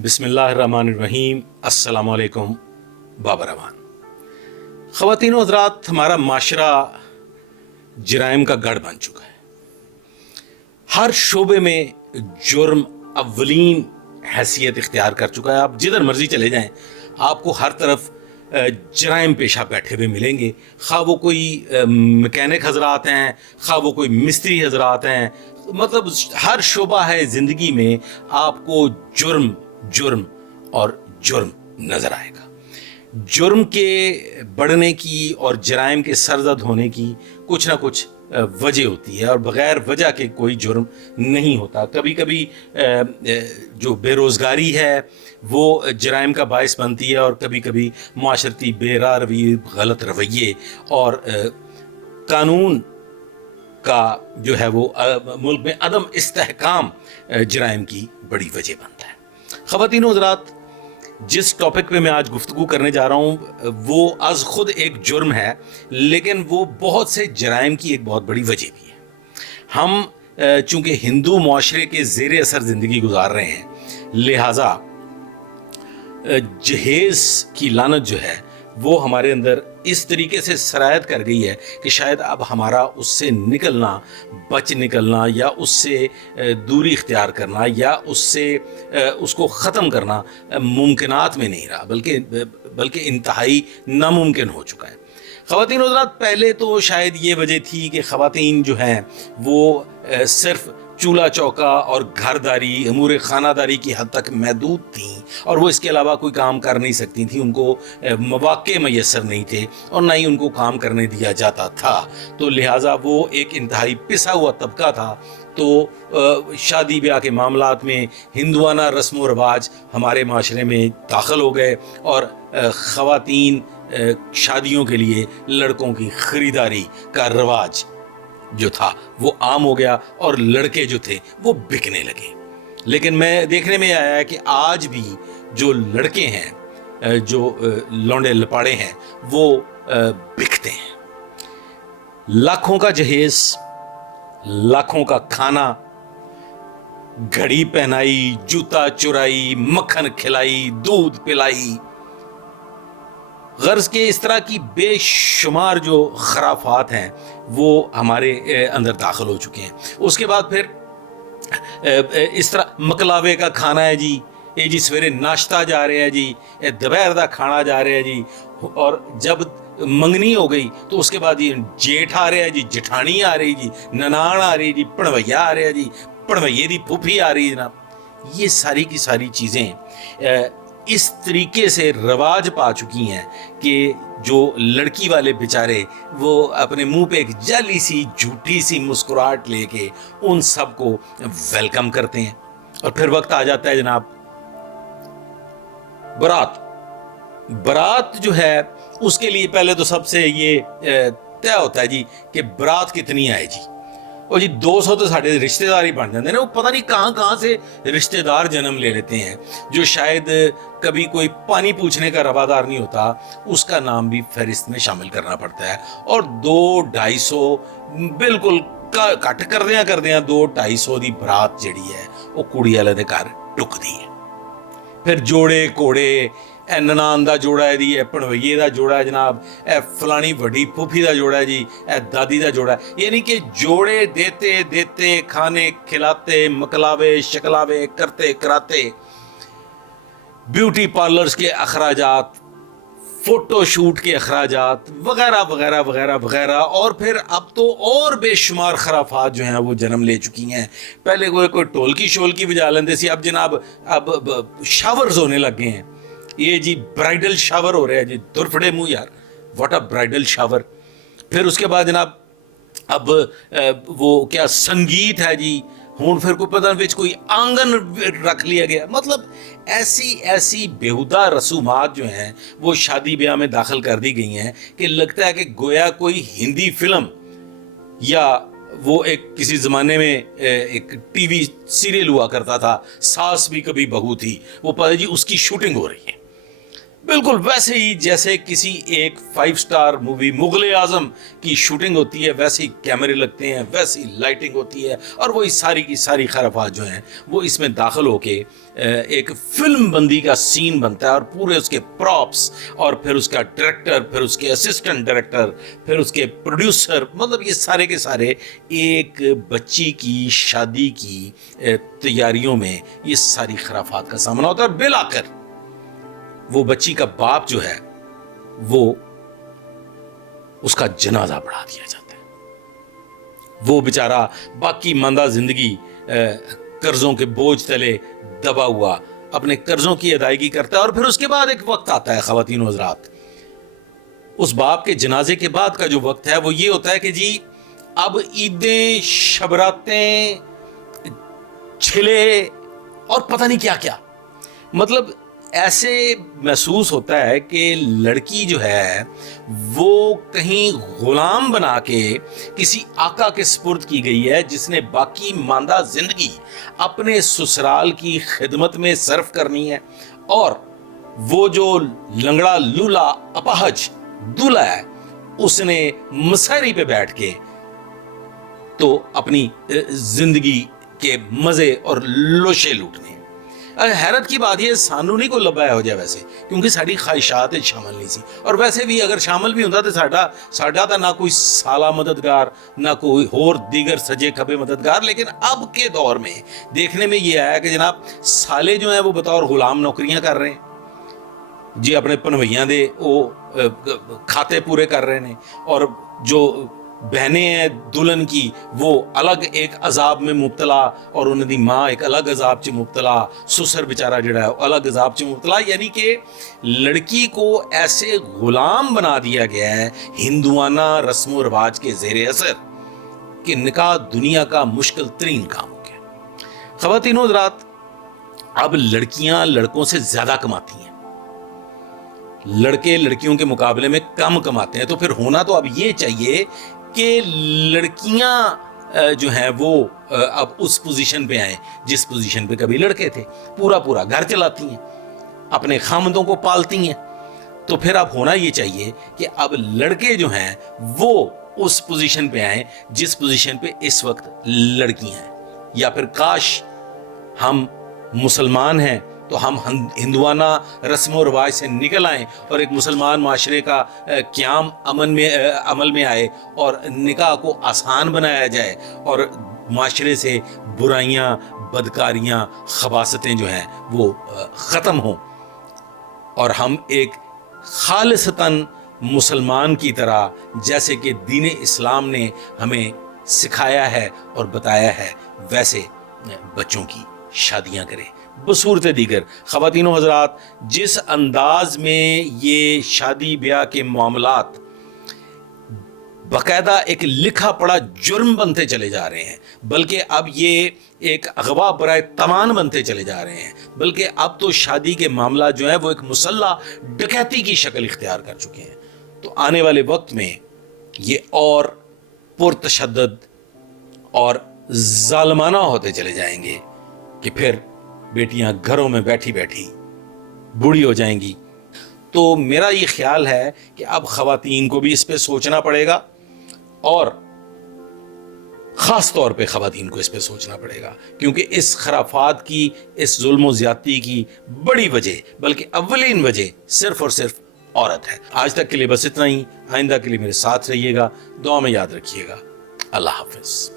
बिस्मिल्लाहिर्रहमानिर्रहीम। अस्सलामु अलैकुम बाबरमान। ख़वातीन व हज़रात, हमारा माशरा जराइम का गढ़ बन चुका है। हर शोबे में जुर्म अव्वलीन हैसियत इख्तियार कर चुका है। आप जिधर मर्जी चले जाएं, आपको हर तरफ जराइम पेशा बैठे हुए मिलेंगे। खा वो कोई मैकेनिक हजरात हैं, खा वो कोई मिस्त्री हजरात हैं, मतलब हर शोबा है ज़िंदगी में आपको जुर्म जुर्म और जुर्म नज़र आएगा। जुर्म के बढ़ने की और जराइम के सरजद होने की कुछ ना कुछ वजह होती है, और बग़ैर वजह के कोई जुर्म नहीं होता। कभी कभी जो बेरोज़गारी है वो जराइम का बायस बनती है, और कभी कभी माशरती बेरारवी, गलत रवैये और कानून का जो है वो मुल्क में अदम इस्तेहकाम जराइम की बड़ी वजह बनता है। ख़वातीन व हज़रात, जिस टॉपिक पे मैं आज गुफ्तगू करने जा रहा हूँ वो अज़ खुद एक जुर्म है, लेकिन वो बहुत से जराइम की एक बहुत बड़ी वजह भी है। हम चूँकि हिंदू माशरे के ज़ेर असर ज़िंदगी गुजार रहे हैं, लिहाजा जहेज़ की लानत जो है वो हमारे अंदर इस तरीके से सरायत कर गई है कि शायद अब हमारा उससे निकलना, बच निकलना या उससे दूरी इख्तियार करना या उससे उसको ख़त्म करना मुमकिनात में नहीं रहा, बल्कि इंतहाई नामुमकिन हो चुका है। ख़वातीन हज़रात, पहले तो शायद ये वजह थी कि ख़वातीन जो हैं वो सिर्फ़ चूल्हा चौका और घरदारी, अमूर ख़ानादारी की हद तक महदूद थीं, और वो इसके अलावा कोई काम कर नहीं सकती थीं। उनको मौक़े मैसर नहीं थे और ना ही उनको काम करने दिया जाता था, तो लिहाजा वो एक इंतहाई पिसा हुआ तबका था। तो शादी ब्याह के मामलात में हिंदुआना रस्म व रवाज हमारे माशरे में दाखिल हो गए, और ख़वातीन शादियों के लिए लड़कों की ख़रीदारी का रवाज जो था वो आम हो गया, और लड़के जो थे वो बिकने लगे। लेकिन मैं देखने में आया है कि आज भी जो लड़के हैं, जो लौंडे लपाड़े हैं, वो बिकते हैं। लाखों का जहेज, लाखों का खाना, घड़ी पहनाई, जूता चुराई, मक्खन खिलाई, दूध पिलाई, गर्ज के इस तरह की बेशुमार जो खराफात हैं वो हमारे अंदर दाखिल हो चुके हैं। उसके बाद फिर इस तरह मकलावे का खाना है जी, ये जी सवेरे नाश्ता जा रहे हैं जी, दोपहर का खाना जा रहे हैं जी, और जब मंगनी हो गई तो उसके बाद ये जेठ आ रहे हैं जी, जेठानी आ रही जी, ननान आ रही जी, पड़वैया आ रहे हैं जी, पड़वैये दी फूफी आ रही जनाब। ये सारी की सारी चीज़ें इस तरीके से रवाज पा चुकी हैं कि जो लड़की वाले बेचारे वो अपने मुंह पे एक जाली सी झूठी सी मुस्कुराहट लेके उन सबको वेलकम करते हैं। और फिर वक्त आ जाता है जनाब बारात जो है, उसके लिए पहले तो सबसे ये तय होता है जी कि बारात कितनी आए जी। और जी 200 तो साढ़े रिश्तेदार ही बन जाते हैं ना। वो पता नहीं कहाँ कहाँ से रिश्तेदार जन्म ले लेते हैं, जो शायद कभी कोई पानी पूछने का रवादार नहीं होता, उसका नाम भी फहरिस्त में शामिल करना पड़ता है। और 200-250 बिल्कुल घट कर दिया 200-250 दी बरात जड़ी है वो कुड़ी वाले दे घर टुकदी है। फिर जोड़े कोड़े, ननान का जोड़ा है जी, पणवैये का जोड़ा है जनाब, फलानी वड्डी फूफी का जोड़ा है जी, दादी का जोड़ा है। यानी कि जोड़े देते देते, खाने खिलाते, मकलावे शकलावे करते कराते, ब्यूटी पार्लर्स के अखराजात, फोटो शूट के अखराजात वगैरह वगैरह वगैरह वगैरह, और फिर अब तो और बेशुमार खराफात जो हैं वो जन्म ले चुकी हैं। पहले कोई ढोलकी शोलकी बजा लेते सी, अब जनाब अब शावर्स होने लग गए हैं। ये जी ब्राइडल शावर हो रहा है जी, दुरफड़े मुंह यार, व्हाट अ ब्राइडल शावर। फिर उसके बाद जनाब अब वो क्या संगीत है जी, हूँ फिर कोई पता नहीं कोई आंगन रख लिया गया। मतलब ऐसी ऐसी बेहुदा रसूमात जो हैं वो शादी ब्याह में दाखिल कर दी गई हैं कि लगता है कि गोया कोई हिंदी फिल्म या वो एक किसी ज़माने में एक टीवी सीरियल हुआ करता था, सास भी कभी बहू थी, वो पता जी उसकी शूटिंग हो रही है। بالکل ویسے ہی جیسے کسی ایک 5 سٹار مووی مغل اعظم کی شوٹنگ ہوتی ہے، ویسے ہی کیمرے لگتے ہیں، ویسے ہی لائٹنگ ہوتی ہے، اور وہی ساری کی ساری خرافات جو ہیں وہ اس میں داخل ہو کے ایک فلم بندی کا سین بنتا ہے، اور پورے اس کے پراپس، اور پھر اس کا ڈائریکٹر، پھر اس کے اسسٹنٹ ڈائریکٹر، پھر اس کے پروڈیوسر، مطلب یہ سارے کے سارے ایک بچی کی شادی کی تیاریوں میں یہ ساری خرافات کا سامنا ہوتا ہے، اور بالآخر وہ بچی کا باپ جو ہے وہ اس کا جنازہ پڑھا دیا جاتا ہے۔ وہ بیچارہ باقی ماندہ زندگی قرضوں کے بوجھ تلے دبا ہوا اپنے قرضوں کی ادائیگی کرتا ہے، اور پھر اس کے بعد ایک وقت آتا ہے خواتین و حضرات، اس باپ کے جنازے کے بعد کا جو وقت ہے وہ یہ ہوتا ہے کہ جی اب عیدیں، شبراتیں، چھلے اور پتہ نہیں کیا کیا، مطلب ایسے محسوس ہوتا ہے کہ لڑکی جو ہے وہ کہیں غلام بنا کے کسی آقا کے سپرد کی گئی ہے، جس نے باقی ماندہ زندگی اپنے سسرال کی خدمت میں صرف کرنی ہے، اور وہ جو لنگڑا لولا اپاہج دولہا ہے اس نے مسہری پہ بیٹھ کے تو اپنی زندگی کے مزے اور لوشے لوٹنے۔ حیرت کی بات یہ سانو نہیں کو لبایا ہو جائے ویسے، کیونکہ ساری خواہشات شامل نہیں سی، اور ویسے بھی اگر شامل بھی ہوتا تو ساڈا تا نہ کوئی سالہ مددگار، نہ کوئی اور دیگر سجے کھبے مددگار، لیکن اب کے دور میں دیکھنے میں یہ آیا کہ جناب سالے جو ہیں وہ بطور غلام نوکریاں کر رہے ہیں جی، اپنے پنویاں دے وہ کھاتے پورے کر رہے ہیں، اور جو بہنیں ہیں دلہن کی وہ الگ ایک عذاب میں مبتلا، اور انہوں دی ماں ایک الگ عذاب چ مبتلا، سسر بیچارہ جڑا ہے الگ عذاب چ مبتلا، یعنی کہ لڑکی کو ایسے غلام بنا دیا گیا ہے ہندوانہ رسم و رواج کے زیر اثر کہ نکاح دنیا کا مشکل ترین کام ہو گیا۔ خواتین و حضرات، اب لڑکیاں لڑکوں سے زیادہ کماتی ہیں، لڑکے لڑکیوں کے مقابلے میں کم کماتے ہیں، تو پھر ہونا تو اب یہ چاہیے کہ لڑکیاں جو ہیں وہ اب اس پوزیشن پہ آئیں جس پوزیشن پہ کبھی لڑکے تھے، پورا پورا گھر چلاتی ہیں، اپنے خامندوں کو پالتی ہیں، تو پھر اب ہونا یہ چاہیے کہ اب لڑکے جو ہیں وہ اس پوزیشن پہ آئیں جس پوزیشن پہ اس وقت لڑکی ہیں، یا پھر کاش ہم مسلمان ہیں تو ہم ہندوانہ رسم و رواج سے نکل آئیں اور ایک مسلمان معاشرے کا قیام عمل میں آئے، اور نکاح کو آسان بنایا جائے، اور معاشرے سے برائیاں، بدکاریاں، خباثتیں جو ہیں وہ ختم ہوں، اور ہم ایک خالصتاً مسلمان کی طرح جیسے کہ دین اسلام نے ہمیں سکھایا ہے اور بتایا ہے ویسے بچوں کی شادیاں کریں۔ بصورت دیگر خواتین و حضرات، جس انداز میں یہ شادی بیاہ کے معاملات باقاعدہ ایک لکھا پڑا جرم بنتے چلے جا رہے ہیں، بلکہ اب یہ ایک اغوا برائے تمام بنتے چلے جا رہے ہیں، بلکہ اب تو شادی کے معاملات جو ہیں وہ ایک مسلح ڈکیتی کی شکل اختیار کر چکے ہیں، تو آنے والے وقت میں یہ اور پرتشدد اور ظالمانہ ہوتے چلے جائیں گے کہ پھر بیٹیاں گھروں میں بیٹھی بیٹھی بوڑھی ہو جائیں گی۔ تو میرا یہ خیال ہے کہ اب خواتین کو بھی اس پہ سوچنا پڑے گا، اور خاص طور پہ خواتین کو اس پہ سوچنا پڑے گا، کیونکہ اس خرافات کی، اس ظلم و زیادتی کی بڑی وجہ، بلکہ اولین وجہ صرف اور صرف عورت ہے۔ آج تک کے لیے بس اتنا ہی، آئندہ کے لیے میرے ساتھ رہیے گا، دعا میں یاد رکھیے گا۔ اللہ حافظ۔